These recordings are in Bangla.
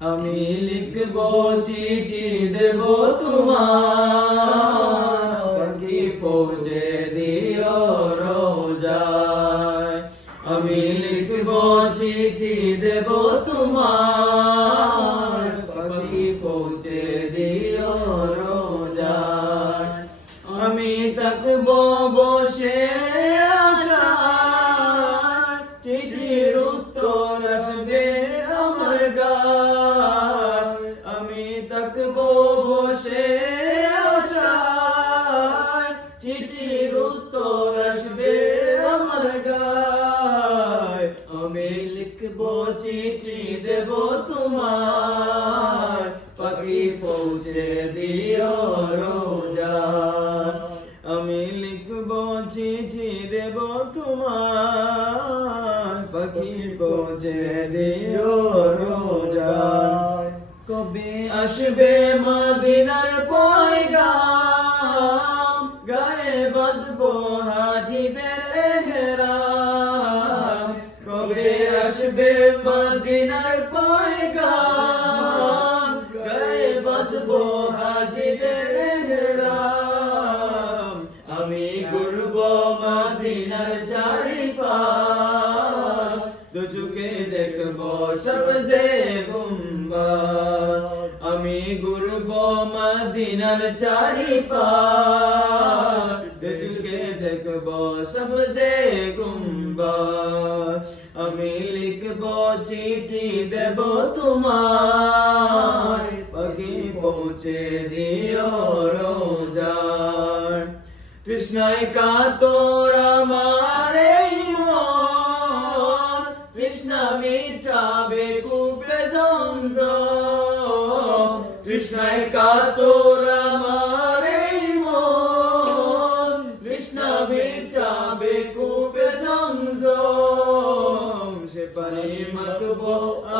আমি লিখব চিঠি দেব তোমার, পাখি পৌঁছে দিও রোজায়। আমি লিখব চিঠি দেব তোমার, পাখি পৌঁছে দিও রোজায়। আমি থাকব বসে আশায়, চিঠির উত্তর আসবে আমার গায়। আমি থাকব বসে আশায়, চিঠির উত্তর আসবে আমার গায়। আমি লিখব চিঠি দেব তোমার, পাখি পৌঁছে দিও রোজায়। আমি লিখব চিঠি দেব তোমার, পাখি পৌঁছে দিও রোজায়। কবে আসবে মদিনার পয়গাম, গায়ে বাঁধবো হাজিদের এহরাম। কবে আসবে মদিনার পয়গাম, গায়ে বাঁধবো হাজিদের এহরাম। আমি ঘুরব মদিনার চারিপাশ, দু চোখে দেখব সবজে গুম্বাদ। আমি ঘুরব মদিনার চারিপাশ, দু চোখে দেখব সবজে গুম্বাদ। আমি লিখব চিঠি দেব তোমার, পাখি পৌঁছে দিও রোজায়। তৃষ্ণায় কাতর আমার এই মন, তৃষ্ণা মিটাবে কূপে জমজম। তৃষ্ণায় কাতর আমার এই মন, তৃষ্ণা মিটাবে কূপে জমজম। সে পানি মাখবো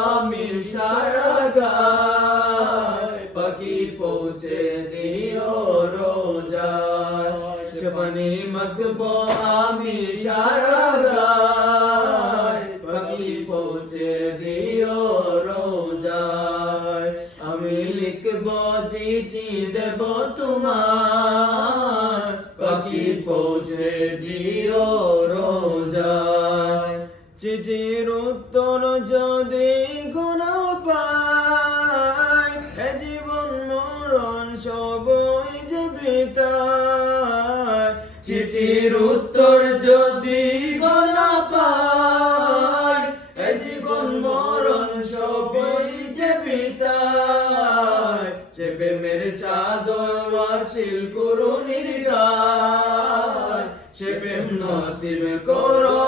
আমি সারা গায়, পাখি পৌঁছে দিও রোজায়। সে পানি মাখবো আমি সারা গায়, পাখি পৌঁছে দিও রোজায়। আমি লিখব চিঠি দেব তোমার, পাখি পৌঁছে দিও রোজায়। চিঠির উত্তর যদি কোনো পাই, এ জীবন মরণ সবই যে বৃথায়। চিঠির উত্তর যদি কোনো পাই, এ জীবন মরণ সবই যে বৃথায়। সে প্রেমের চাদর ওয়াসিল করুণীর গায়, সে প্রেম নসিব করো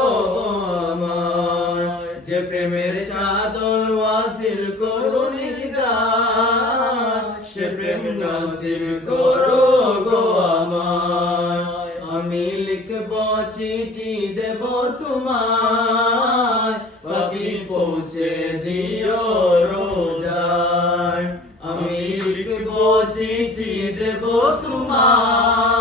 আমায়। যে প্রেমের চাদর ওয়াসিল করুণীর গায়, সে প্রেম নসিব করো গো আমায়। আমি লিখব চিঠি দেব তোমার, পাখি পৌঁছে দিও রোজায়। আমি লিখব চিঠি দেব তোমার,